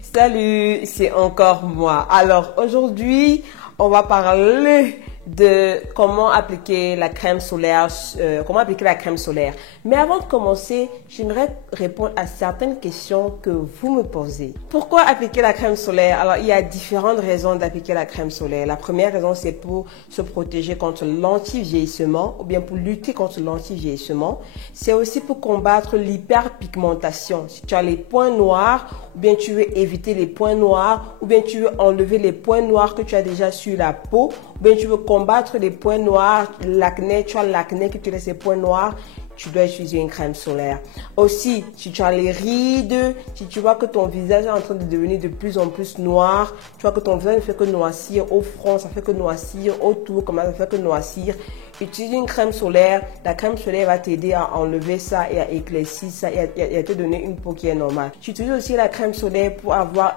Salut, c'est encore moi. Alors aujourd'hui, on va parler de comment appliquer la crème solaire, Mais avant de commencer, j'aimerais répondre à certaines questions que vous me posez. Pourquoi appliquer la crème solaire? Alors, il y a différentes raisons d'appliquer la crème solaire. La première raison, c'est pour se protéger contre l'anti-vieillissement ou bien pour lutter contre l'anti-vieillissement. C'est aussi pour combattre l'hyperpigmentation. Si tu as les points noirs, ou bien tu veux éviter les points noirs, ou bien tu veux enlever les points noirs que tu as déjà sur la peau, ou bien tu veux combattre les points noirs, l'acné, tu as l'acné qui te laisse les points noirs, tu dois utiliser une crème solaire. Aussi, si tu as les rides, si tu vois que ton visage est en train de devenir de plus en plus noir, tu vois que ton visage ne fait que noircir au front, ça fait que noircir autour, comme ça fait que noircir, utilise une crème solaire. La crème solaire va t'aider à enlever ça et à éclaircir ça et à te donner une peau qui est normale. Tu utilises aussi la crème solaire pour avoir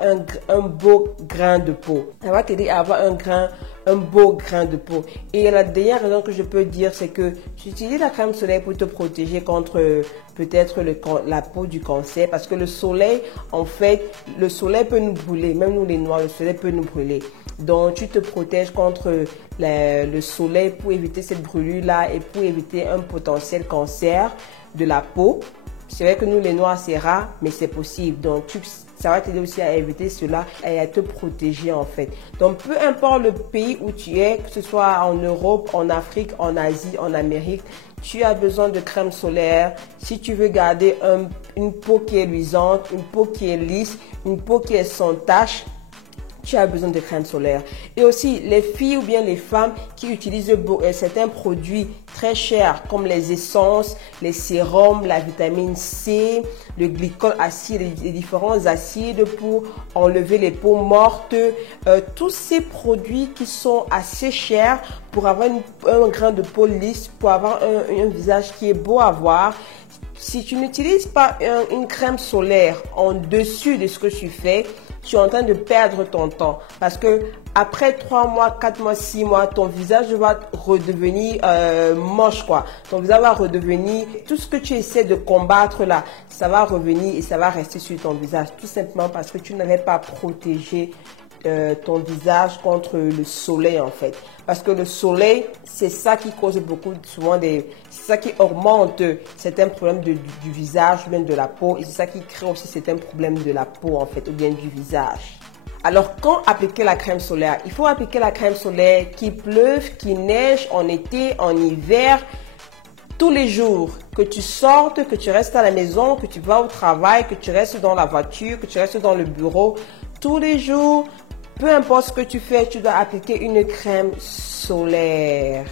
un beau grain de peau. Ça va t'aider à avoir un beau grain de peau. Et la dernière raison que je peux dire, c'est que tu utilises la crème solaire pour te protéger contre peut-être la peau du cancer, parce que le soleil, en fait, le soleil peut nous brûler, même nous les noirs, le soleil peut nous brûler. Donc, tu te protèges contre le soleil pour éviter cette brûlure-là et pour éviter un potentiel cancer de la peau. C'est vrai que nous les noirs, c'est rare, mais c'est possible. Donc, ça va t'aider aussi à éviter cela et à te protéger en fait. Donc, peu importe le pays où tu es, que ce soit en Europe, en Afrique, en Asie, en Amérique, tu as besoin de crème solaire. Si tu veux garder une peau qui est luisante, une peau qui est lisse, une peau qui est sans tache, tu as besoin de crème solaire. Et aussi, les filles ou bien les femmes qui utilisent certains produits très chers comme les essences, les sérums, la vitamine C, le glycol acide, les différents acides pour enlever les peaux mortes. Tous ces produits qui sont assez chers pour avoir un grain de peau lisse, pour avoir un visage qui est beau à voir. Si tu n'utilises pas une crème solaire en dessus de ce que tu fais, tu es en train de perdre ton temps. Parce que après 3 mois, 4 mois, 6 mois, ton visage va redevenir moche, quoi. Ton visage va redevenir, tout ce que tu essaies de combattre là, ça va revenir et ça va rester sur ton visage. Tout simplement parce que tu n'avais pas protégé ton visage contre le soleil en fait. Parce que le soleil, c'est ça qui cause souvent c'est ça qui augmente certains problèmes du visage ou bien de la peau, et c'est ça qui crée aussi certains problèmes de la peau en fait, ou bien du visage. Alors, quand appliquer la crème solaire? Il faut appliquer la crème solaire qu'il pleuve, qu'il neige, en été, en hiver, tous les jours. Que tu sortes, que tu restes à la maison, que tu vas au travail, que tu restes dans la voiture, que tu restes dans le bureau, tous les jours, peu importe ce que tu fais, tu dois appliquer une crème solaire.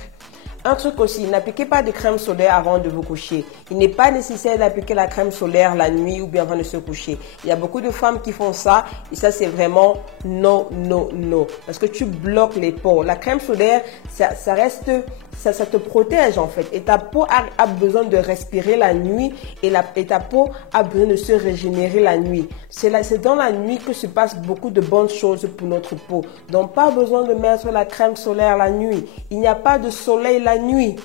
Un truc aussi, n'appliquez pas de crème solaire avant de vous coucher. Il n'est pas nécessaire d'appliquer la crème solaire la nuit ou bien avant de se coucher. Il y a beaucoup de femmes qui font ça et ça c'est vraiment non. Parce que tu bloques les pores. La crème solaire, ça te protège en fait. Et ta peau a besoin de respirer la nuit et ta peau a besoin de se régénérer la nuit. C'est dans la nuit que se passent beaucoup de bonnes choses pour notre peau. Donc pas besoin de mettre la crème solaire la nuit. Il n'y a pas de soleil la nuit.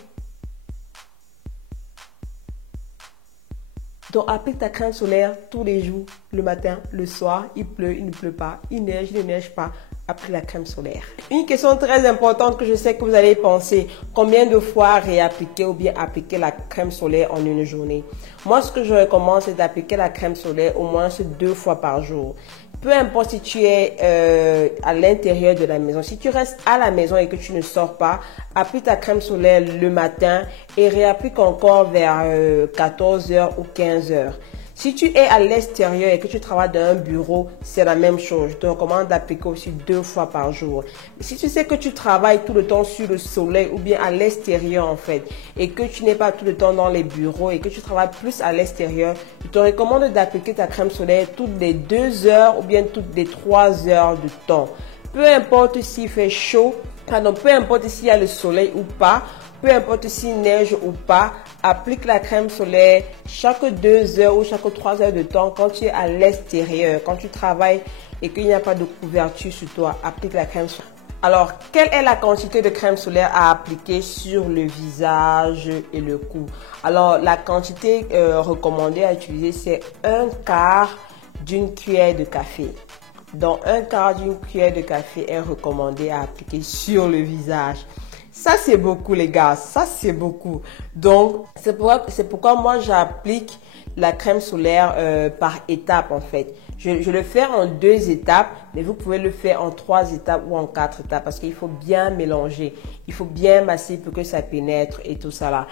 Donc applique ta crème solaire tous les jours, le matin, le soir, il pleut, il ne pleut pas, il neige, il ne neige pas. Après la crème solaire. Une question très importante que je sais que vous allez penser, combien de fois réappliquer ou bien appliquer la crème solaire en une journée? Moi, ce que je recommande, c'est d'appliquer la crème solaire au moins 2 fois par jour. Peu importe si tu es à l'intérieur de la maison, si tu restes à la maison et que tu ne sors pas, applique ta crème solaire le matin et réapplique encore vers 14h ou 15h. Si tu es à l'extérieur et que tu travailles dans un bureau, c'est la même chose. Je te recommande d'appliquer aussi 2 fois par jour. Si tu sais que tu travailles tout le temps sur le soleil ou bien à l'extérieur en fait, et que tu n'es pas tout le temps dans les bureaux et que tu travailles plus à l'extérieur, je te recommande d'appliquer ta crème solaire toutes les 2 heures ou bien toutes les 3 heures de temps. Peu importe s'il fait chaud, peu importe s'il y a le soleil ou pas, peu importe s'il neige ou pas, applique la crème solaire chaque 2 heures ou chaque 3 heures de temps quand tu es à l'extérieur, quand tu travailles et qu'il n'y a pas de couverture sur toi, applique la crème solaire. Alors, quelle est la quantité de crème solaire à appliquer sur le visage et le cou? Alors, la quantité recommandée à utiliser, c'est 1/4 d'une cuillère de café. Donc, un quart d'une cuillère de café est recommandé à appliquer sur le visage. Ça, c'est beaucoup, les gars. Ça, c'est beaucoup. Donc, c'est pourquoi moi, j'applique la crème solaire par étapes, en fait. Je le fais en 2 étapes, mais vous pouvez le faire en 3 étapes ou en 4 étapes parce qu'il faut bien mélanger. Il faut bien masser pour que ça pénètre et tout ça là.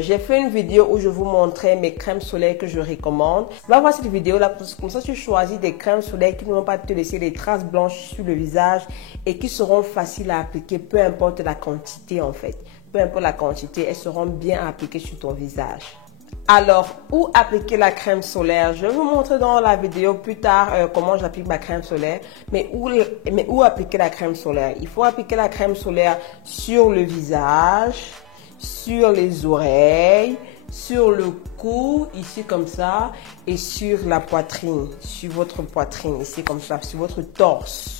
J'ai fait une vidéo où je vous montrais mes crèmes solaires que je recommande. Va voir cette vidéo là, comme ça tu choisis des crèmes solaires qui ne vont pas te laisser des traces blanches sur le visage et qui seront faciles à appliquer, peu importe la quantité en fait. Peu importe la quantité, elles seront bien appliquées sur ton visage. Alors, où appliquer la crème solaire? Je vais vous montrer dans la vidéo plus tard comment j'applique ma crème solaire. Mais où appliquer la crème solaire? Il faut appliquer la crème solaire sur le visage, sur les oreilles, sur le cou, ici comme ça, et sur la poitrine, sur votre poitrine, ici comme ça, sur votre torse.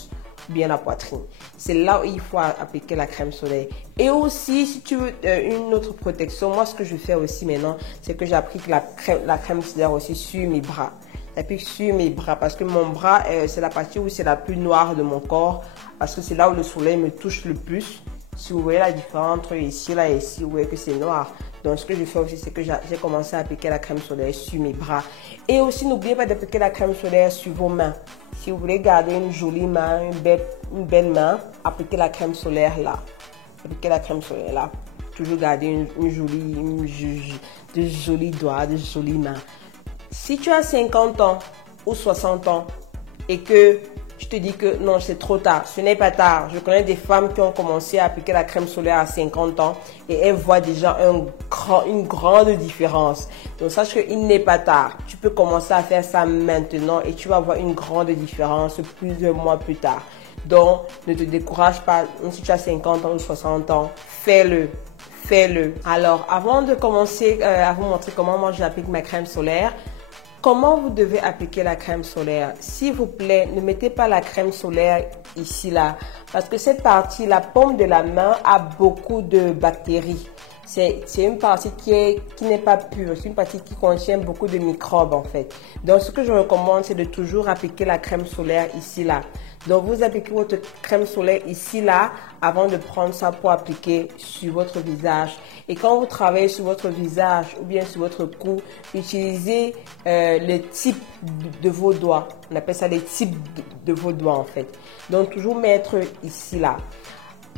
Bien la poitrine. C'est là où il faut appliquer la crème solaire. Et aussi, si tu veux une autre protection, moi ce que je fais aussi maintenant, c'est que j'applique la crème solaire aussi sur mes bras. J'applique sur mes bras parce que mon bras, c'est la partie où c'est la plus noire de mon corps parce que c'est là où le soleil me touche le plus. Si vous voyez la différence entre ici là et ici, vous voyez que c'est noir. Donc ce que je fais aussi, c'est que j'ai commencé à appliquer la crème solaire sur mes bras. Et aussi, n'oubliez pas d'appliquer la crème solaire sur vos mains. Si vous voulez garder une jolie main, une belle main, appliquez la crème solaire là. Appliquez la crème solaire là. Toujours garder de jolis doigts, de jolies mains. Si tu as 50 ans ou 60 ans et que je te dis que non, c'est trop tard. Ce n'est pas tard. Je connais des femmes qui ont commencé à appliquer la crème solaire à 50 ans et elles voient déjà une grande différence. Donc, sache qu'il n'est pas tard. Tu peux commencer à faire ça maintenant et tu vas voir une grande différence plusieurs mois plus tard. Donc, ne te décourage pas. Même si tu as 50 ans ou 60 ans, fais-le. Fais-le. Alors, avant de commencer à vous montrer comment moi j'applique ma crème solaire, comment vous devez appliquer la crème solaire? S'il vous plaît, ne mettez pas la crème solaire ici, là. Parce que cette partie, la paume de la main, a beaucoup de bactéries. C'est une partie qui n'est pas pure. C'est une partie qui contient beaucoup de microbes, en fait. Donc, ce que je recommande, c'est de toujours appliquer la crème solaire ici, là. Donc, vous appliquez votre crème solaire ici, là, avant de prendre ça pour appliquer sur votre visage. Et quand vous travaillez sur votre visage ou bien sur votre cou, utilisez les types de vos doigts. On appelle ça les types de vos doigts, en fait. Donc, toujours mettre ici, là.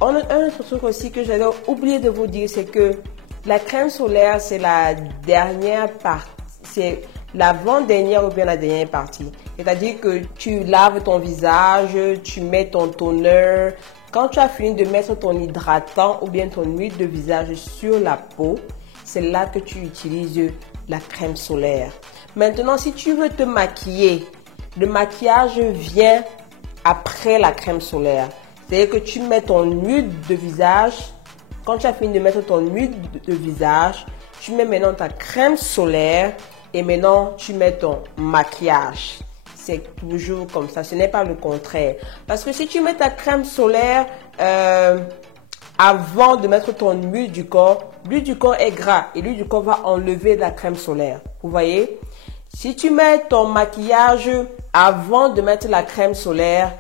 Un autre truc aussi que j'avais oublié de vous dire, c'est que la crème solaire, c'est la dernière partie. C'est l'avant-dernière ou bien la dernière partie. C'est-à-dire que tu laves ton visage, tu mets ton toner. Quand tu as fini de mettre ton hydratant ou bien ton huile de visage sur la peau, c'est là que tu utilises la crème solaire. Maintenant, si tu veux te maquiller, le maquillage vient après la crème solaire. C'est-à-dire que tu mets ton huile de visage. Quand tu as fini de mettre ton huile de visage, tu mets maintenant ta crème solaire et maintenant tu mets ton maquillage. C'est toujours comme ça, ce n'est pas le contraire. Parce que si tu mets ta crème solaire avant de mettre ton l'huile du corps est gras et l'huile du corps va enlever la crème solaire. Vous voyez? Si tu mets ton maquillage avant de mettre la crème solaire,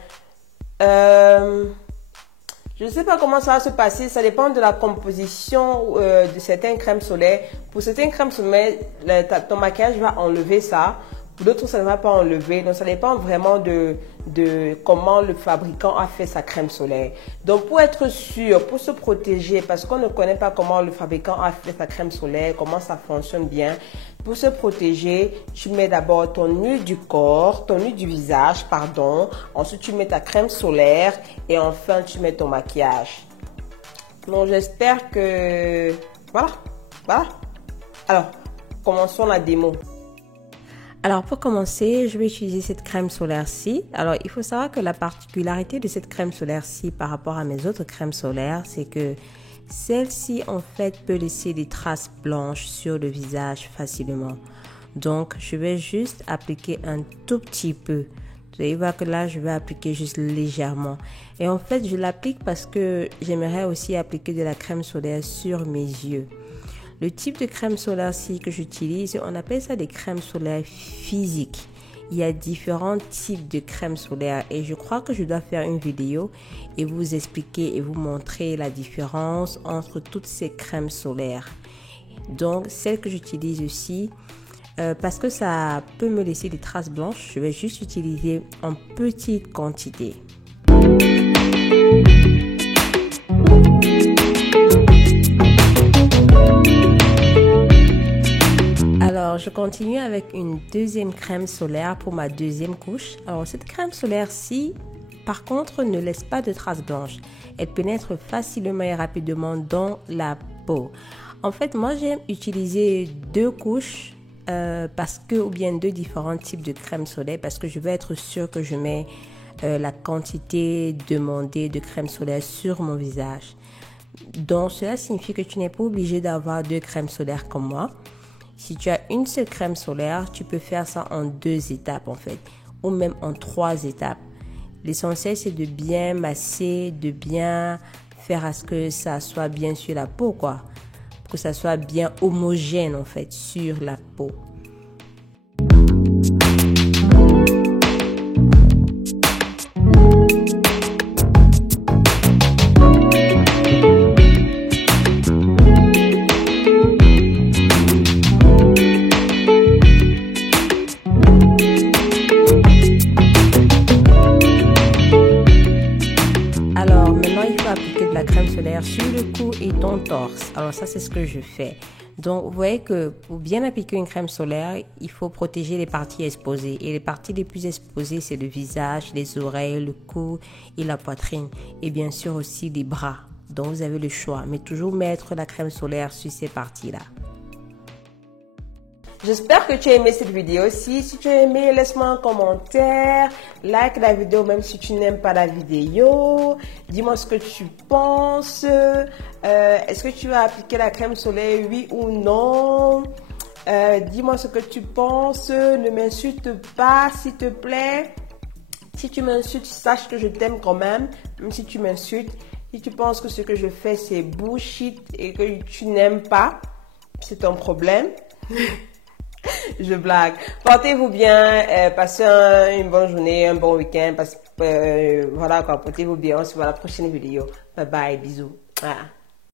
je ne sais pas comment ça va se passer. Ça dépend de la composition de certaines crèmes solaires. Pour certaines crèmes solaires, ton maquillage va enlever ça. Pour d'autres, ça ne va pas enlever. Donc, ça dépend vraiment de comment le fabricant a fait sa crème solaire. Donc, pour être sûr, pour se protéger, parce qu'on ne connaît pas comment le fabricant a fait sa crème solaire, comment ça fonctionne bien. Pour se protéger, tu mets d'abord ton huile du corps, ton huile du visage, pardon. Ensuite, tu mets ta crème solaire et enfin, tu mets ton maquillage. Donc, j'espère que... Voilà. Alors, commençons la démo. Alors, pour commencer, je vais utiliser cette crème solaire-ci. Alors, il faut savoir que la particularité de cette crème solaire-ci par rapport à mes autres crèmes solaires, c'est que celle-ci, en fait, peut laisser des traces blanches sur le visage facilement. Donc, je vais juste appliquer un tout petit peu. Vous allez voir que là, je vais appliquer juste légèrement. Et en fait, je l'applique parce que j'aimerais aussi appliquer de la crème solaire sur mes yeux. Le type de crème solaire-ci que j'utilise, on appelle ça des crèmes solaires physiques. il y a différents types de crème solaire et je crois que je dois faire une vidéo et vous expliquer et vous montrer la différence entre toutes ces crèmes solaires. Donc, celle que j'utilise aussi, parce que ça peut me laisser des traces blanches, je vais juste utiliser en petite quantité. Alors, je continue avec une deuxième crème solaire pour ma deuxième couche. Alors, cette crème solaire-ci, par contre, ne laisse pas de traces blanches. Elle pénètre facilement et rapidement dans la peau. En fait, moi, j'aime utiliser deux couches ou bien deux différents types de crème solaire parce que je veux être sûre que je mets la quantité demandée de crème solaire sur mon visage. Donc, cela signifie que tu n'es pas obligé d'avoir deux crèmes solaires comme moi. Si tu as une seule crème solaire, tu peux faire ça en 2 étapes en fait, ou même en 3 étapes. L'essentiel, c'est de bien masser, de bien faire à ce que ça soit bien sur la peau, quoi. Que ça soit bien homogène en fait sur la peau. Appliquer de la crème solaire sur le cou et ton torse. Alors ça, c'est ce que je fais. Donc, vous voyez que pour bien appliquer une crème solaire, il faut protéger les parties exposées. Et les parties les plus exposées, c'est le visage, les oreilles, le cou et la poitrine. Et bien sûr aussi les bras. Donc, vous avez le choix. Mais toujours mettre la crème solaire sur ces parties-là. J'espère que tu as aimé cette vidéo aussi. Si tu as aimé, laisse-moi un commentaire, like la vidéo même si tu n'aimes pas la vidéo. Dis-moi ce que tu penses. Est-ce que tu vas appliquer la crème solaire, oui ou non? Dis-moi ce que tu penses. Ne m'insulte pas, s'il te plaît. Si tu m'insultes, sache que je t'aime quand même si tu m'insultes. Si tu penses que ce que je fais, c'est bullshit et que tu n'aimes pas, c'est ton problème. Je blague. Portez-vous bien, passez une bonne journée, un bon week-end. Voilà quoi, portez-vous bien. On se voit à la prochaine vidéo. Bye bye, bisous. Ah.